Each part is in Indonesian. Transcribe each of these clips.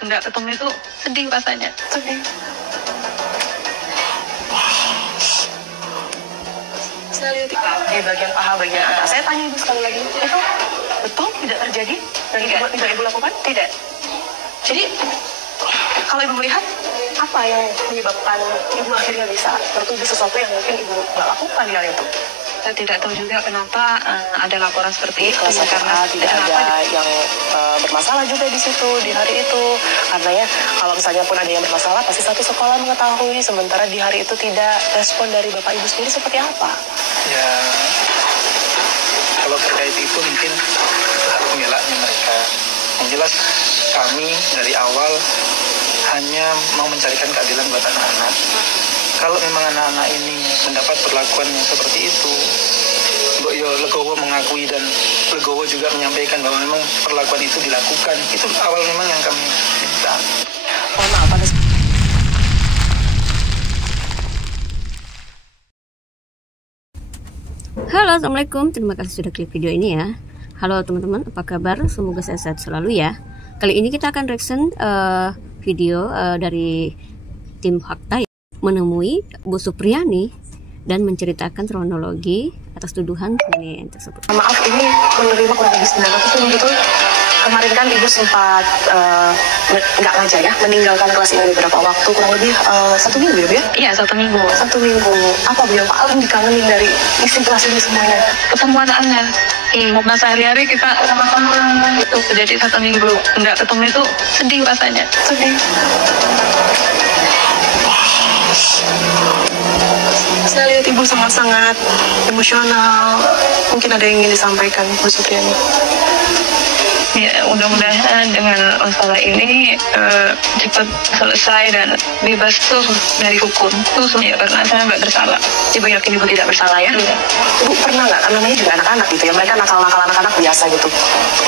Nggak ketemu itu sedih rasanya. Sedih. Saya lihat di bagian paha bagian atas. Saya tanya ibu sekali lagi, itu betul tidak terjadi dan tidak ibu lakukan? Tidak. Jadi kalau ibu melihat apa yang menyebabkan ibu akhirnya bisa tertuju sesuatu yang mungkin ibu nggak lakukan di hal itu? Saya tidak tahu juga kenapa ada laporan seperti itu. Karena tidak ada yang bermasalah juga di situ di hari itu. Karenanya kalau misalnya pun ada yang bermasalah pasti satu sekolah mengetahui. Sementara di hari itu tidak, respon dari bapak ibu sendiri seperti apa? Ya, kalau terkait itu mungkin hak pembelaannya mereka. Yang jelas kami dari awal hanya mau mencarikan keadilan buat anak-anak. Kalau memang anak-anak ini mendapat perlakuan yang seperti itu, Mbok Yo legowo mengakui dan legowo juga menyampaikan bahwa memang perlakuan itu dilakukan. Itu awal memang yang kami minta. Mohon maaf, pada Halo, assalamualaikum. Terima kasih sudah klik video ini ya. Halo teman-teman, apa kabar? Semoga sehat selalu ya. Kali ini kita akan reaction video dari tim Fakta menemui Bu Supriyani dan menceritakan kronologi atas tuduhan penganiayaan tersebut. maaf, ini menerima kurang lebih 900 ini betul. Kemarin kan ibu sempat nggak ngajar ya, meninggalkan kelas ini beberapa waktu, kurang lebih 1 minggu ya Bu ya? Iya, 1 minggu. 1 minggu. Apa Bu yang paling dikangenin dari isi kelas ini semuanya? Ketemu anak-anak. Karena sehari-hari kita sama-sama itu. Jadi 1 minggu nggak ketemu itu sedih rasanya. Sedih. Saya lihat ibu sangat-sangat emosional. Mungkin ada yang ingin disampaikan Bu Supriyani. Ya, mudah-mudahan dengan masalah ini cepat selesai dan bebas tuh dari hukum. Ya, karena saya nggak bersalah. Ibu yakin ibu tidak bersalah ya? Ibu pernah nggak? Kan namanya juga anak-anak gitu ya. Mereka nakal-nakal anak-anak biasa gitu.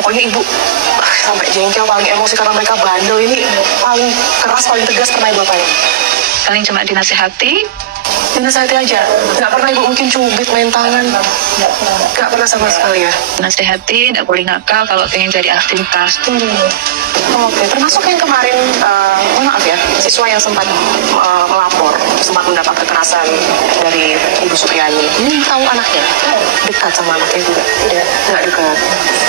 Pokoknya ibu sampai jengkel, paling emosi karena mereka bandel. Ini paling keras, paling tegas pernah ibu apain? Paling cuma dinasihati. Dinasihati aja? Nggak pernah ibu mungkin cubit, main tangan? Nggak pernah sama sekali ya? Nasihati, tidak boleh nakal kalau pengen jadi aktivitas. Oke, termasuk yang kemarin, maaf ya, siswa yang sempat melapor, sempat mendapat kekerasan dari Ibu Supriyani. Ini tahu anaknya? Dekat sama anaknya juga? Tidak. Nggak dekat?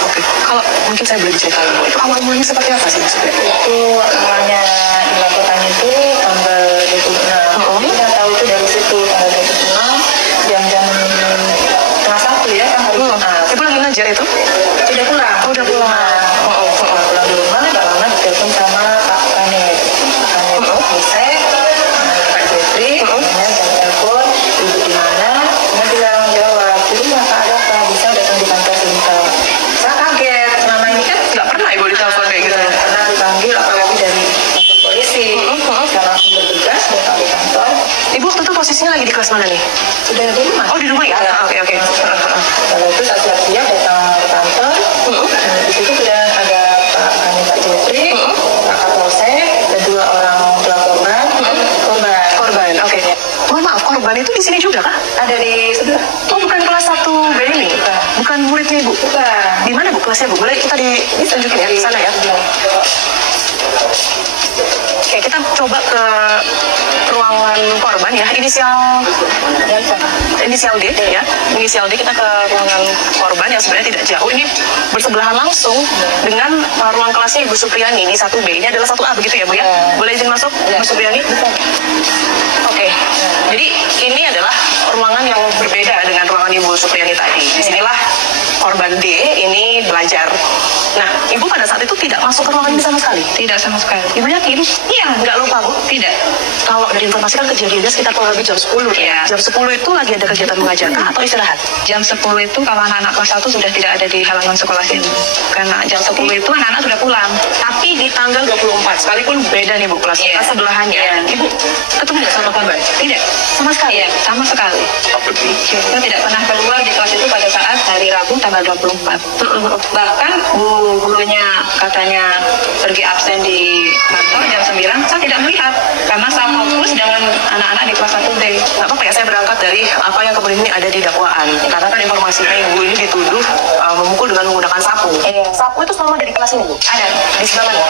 Oke, kalau mungkin saya boleh diceritain, Bu, itu awal mulanya seperti apa sih Bu Supriyani? Itu awalnya dilakukan itu tanggal 26. Kita tahu itu dari situ tanggal 26 jam-jam setengah 1 ya kan hari Jumat. Ibu lagi ngajar itu? Sudah pulang. Oh, udah pulang. Pulang di rumah nggak lama ditelepon sama Pak Kanet. Pak Kanet selesai, Pak Jeffrey, kemudian saya telepon, ibu di mana? Dia bilang jawab, jadi maka ada apa? Bisa datang di kantor sebentar. Saya kaget, nama ini kan Nggak pernah Ibu ditelepon kayak gitu? karena dipanggil apalagi dari kantor polisi. Saya langsung bertugas datang di kantor. Ibu waktu itu posisinya lagi di kelas mana nih? Sudah di rumah. Oh, di rumah ya? Oke. Kalau itu saya siap-siap datang ke kantor. Di situ sudah ada Pak Jeffrey, Pak Kapolsek, dan 2 orang pelaporan, Korban, oke. Mohon maaf, korban itu di sini juga kah? ada di sebelah. Oh, bukan kelas 1B ini? Bukan muridnya Ibu? Bukan. Di mana Bu kelasnya Bu? Boleh kita ditunjukin ya, di sana ya? Oke, kita coba ke ruangan korban ya, inisial D ya. Inisial D, kita ke ruangan korban yang sebenarnya tidak jauh. Ini bersebelahan langsung dengan ruang kelasnya Ibu Supriyani. Ini 1B, ini adalah 1A begitu ya Bu ya? Boleh izin masuk Bu Supriyani? Oke, jadi ini adalah ruangan yang berbeda dengan ruangan Ibu Supriyani tadi. Disinilah korban D ini belajar. Nah, Ibu pada saat itu tidak masuk ke ruangan ini sama sekali? Tidak sama sekali. Ibu yakin? Iya. Nggak lupa Bu? Tidak. Kalau dari informasi kan kejadiannya sekitar kurang lebih jam 10 ya. Jam 10 itu lagi ada kegiatan mengajar kah atau istirahat? Jam 10 itu kalau anak-anak kelas 1 sudah tidak ada di halaman sekolah sini. Karena jam 10 itu anak-anak sudah pulang. Tapi di tanggal 24, sekalipun beda nih Bu kelas sebelahannya. Ibu ketemu nggak sama korban? Tidak. Sama sekali? Iya, sama sekali. Saya tidak pernah keluar di kelas itu pada saat hari Rabu tanggal 24. Bahkan gurunya katanya pergi absen di kantor jam 9, saya tidak melihat karena saya fokus dengan anak-anak di kelas 1B. Nggak apa-apa ya, saya berangkat dari apa yang kemudian ini ada di dakwaan. Karena kan informasinya ibu ini dituduh memukul dengan menggunakan sapu. Sapu itu selama dari kelas ini, Bu? Ada. Di sebelah mana?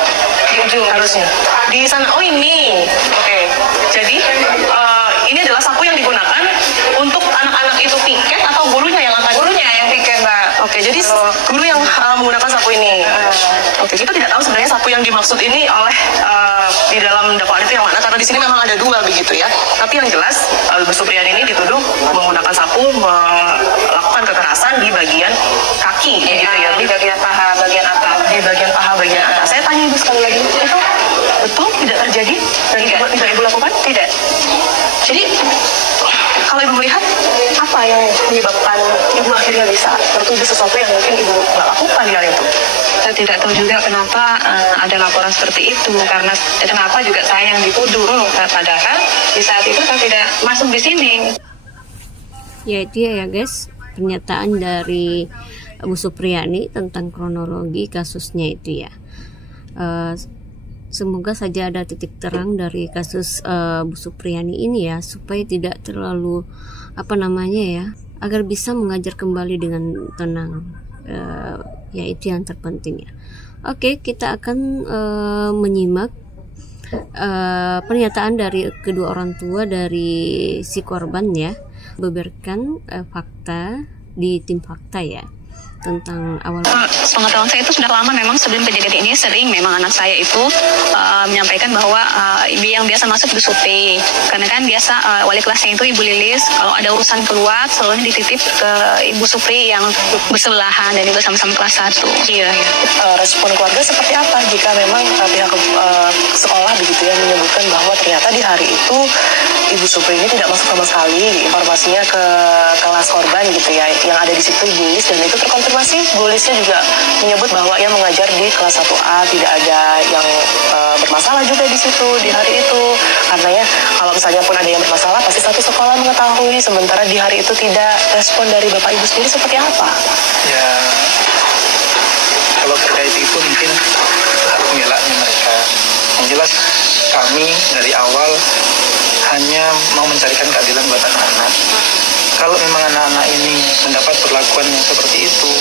Di ujung harusnya. Di sana. Oh, ini. Oke. Jadi ini adalah sapu yang digunakan untuk anak-anak itu piket atau gurunya yang akan? Gurunya yang piket, Mbak. Oke, jadi guru yang menggunakan sapu ini. Oke, kita tidak tahu sebenarnya sapu yang dimaksud ini oleh di dalam dakwaan itu yang mana, karena di sini memang ada dua begitu ya. Tapi yang jelas Ibu Supriyani ini dituduh menggunakan sapu melakukan kekerasan di bagian kaki, begitu ya. Di bagian paha, bagian atas. Di bagian paha, bagian atas. Saya tanya Ibu sekali lagi, itu betul tidak terjadi dan tidak Ibu lakukan? Tidak. Jadi kalau Ibu melihat apa yang menyebabkan Ibu akhirnya bisa tertuduh sesuatu yang mungkin Ibu nggak lakukan di hari itu? Saya tidak tahu juga kenapa ada laporan seperti itu, karena kenapa juga saya yang dituduh, padahal di saat itu saya tidak masuk di sini. Ya itu ya guys, pernyataan dari Bu Supriyani tentang kronologi kasusnya itu ya. Semoga saja ada titik terang dari kasus Bu Supriyani ini ya, supaya tidak terlalu agar bisa mengajar kembali dengan tenang. Ya itu yang terpenting ya. Oke, kita akan menyimak pernyataan dari kedua orang tua dari si korban ya, beberkan fakta di tim fakta ya tentang awal. Pengetahuan saya itu sudah lama, memang sebelum kejadian ini sering memang anak saya itu menyampaikan bahwa yang biasa masuk Ibu Supri, karena kan biasa wali kelasnya itu Ibu Lilis, kalau ada urusan keluar selalu dititip ke Ibu Supri yang bersebelahan dan juga sama-sama kelas 1. Iya. Respon keluarga seperti apa jika memang pihak sekolah begitu ya menyebutkan bahwa ternyata di hari itu Ibu Supri ini tidak masuk sama sekali, informasinya ke kelas korban gitu ya, yang ada di situ Ibu Lilis, dan itu terkonfirmasi. Bu Lisnya juga menyebut bahwa ia mengajar di kelas 1A, tidak ada yang bermasalah juga di situ di hari itu. Karena ya kalau misalnya pun ada yang bermasalah pasti satu sekolah mengetahui, sementara di hari itu tidak. Respon dari Bapak Ibu sendiri seperti apa? Ya, kalau terkait itu mungkin hak pembelaannya mereka. Yang jelas kami dari awal hanya mau mencarikan keadilan buat anak-anak. Kalau memang anak-anak ini mendapat perlakuan yang seperti itu,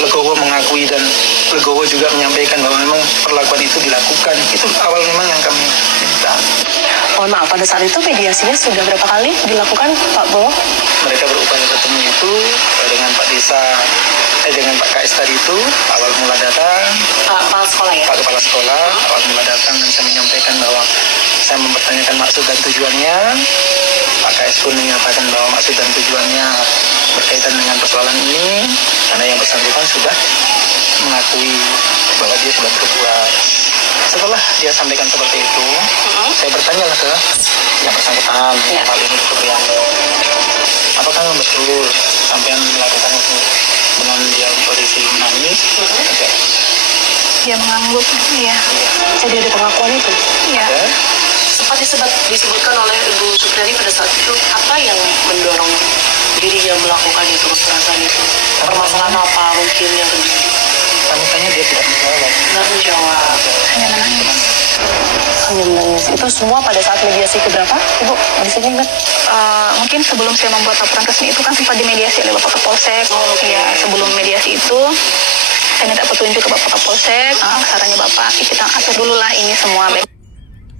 Legowo mengakui dan Legowo juga menyampaikan bahwa memang perlakuan itu dilakukan. Itu awal memang yang kami minta. Mohon maaf, pada saat itu mediasinya sudah berapa kali dilakukan, Pak Bo? Mereka berupaya ketemu itu dengan Pak Desa, dengan Pak KS tadi itu awal mula datang. Pak Kepala Sekolah ya? Pak Kepala Sekolah awal mula datang dan saya menyampaikan bahwa saya mempertanyakan maksud dan tujuannya. Pak KS pun menyatakan bahwa maksud dan tujuannya berkaitan dengan persoalan ini, karena yang bersangkutan sudah mengakui bahwa dia sudah berbuat. Setelah dia sampaikan seperti itu, saya bertanya ke yang bersangkutan, hal ini kemudian, apakah betul sampean melakukan itu dengan dia posisi menangis? Dia mengangguk, iya. Jadi ada pengakuan itu? Iya. Sempat disebutkan oleh Ibu Supriyani pada saat itu, apa yang mendorong dirinya melakukan itu, kekerasan itu? Permasalahan apa mungkin yang terjadi? Kami tanya dia tidak menjawab. Nggak menjawab. Hanya menangis. Hanya menangis. Itu semua pada saat mediasi keberapa, Ibu? Di sini ingat? Mungkin sebelum saya membuat laporan resmi itu kan sempat dimediasi oleh Bapak Kapolsek. Ya, sebelum mediasi itu saya minta petunjuk ke Bapak Kapolsek. Sarannya Bapak, kita atur dulu lah ini semua.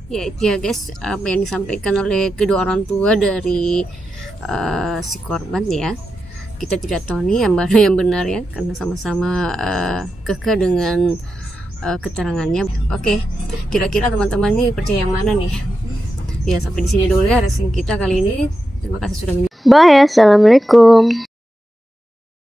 Ya itu ya guys, apa yang disampaikan oleh kedua orang tua dari si korban ya. Kita tidak tahu nih yang mana yang benar ya, karena sama-sama kekeh dengan keterangannya. Oke, kira-kira teman-teman nih percaya yang mana nih? Ya sampai di sini dulu ya reaction kita kali ini. Terima kasih sudah menonton. Bye, assalamualaikum.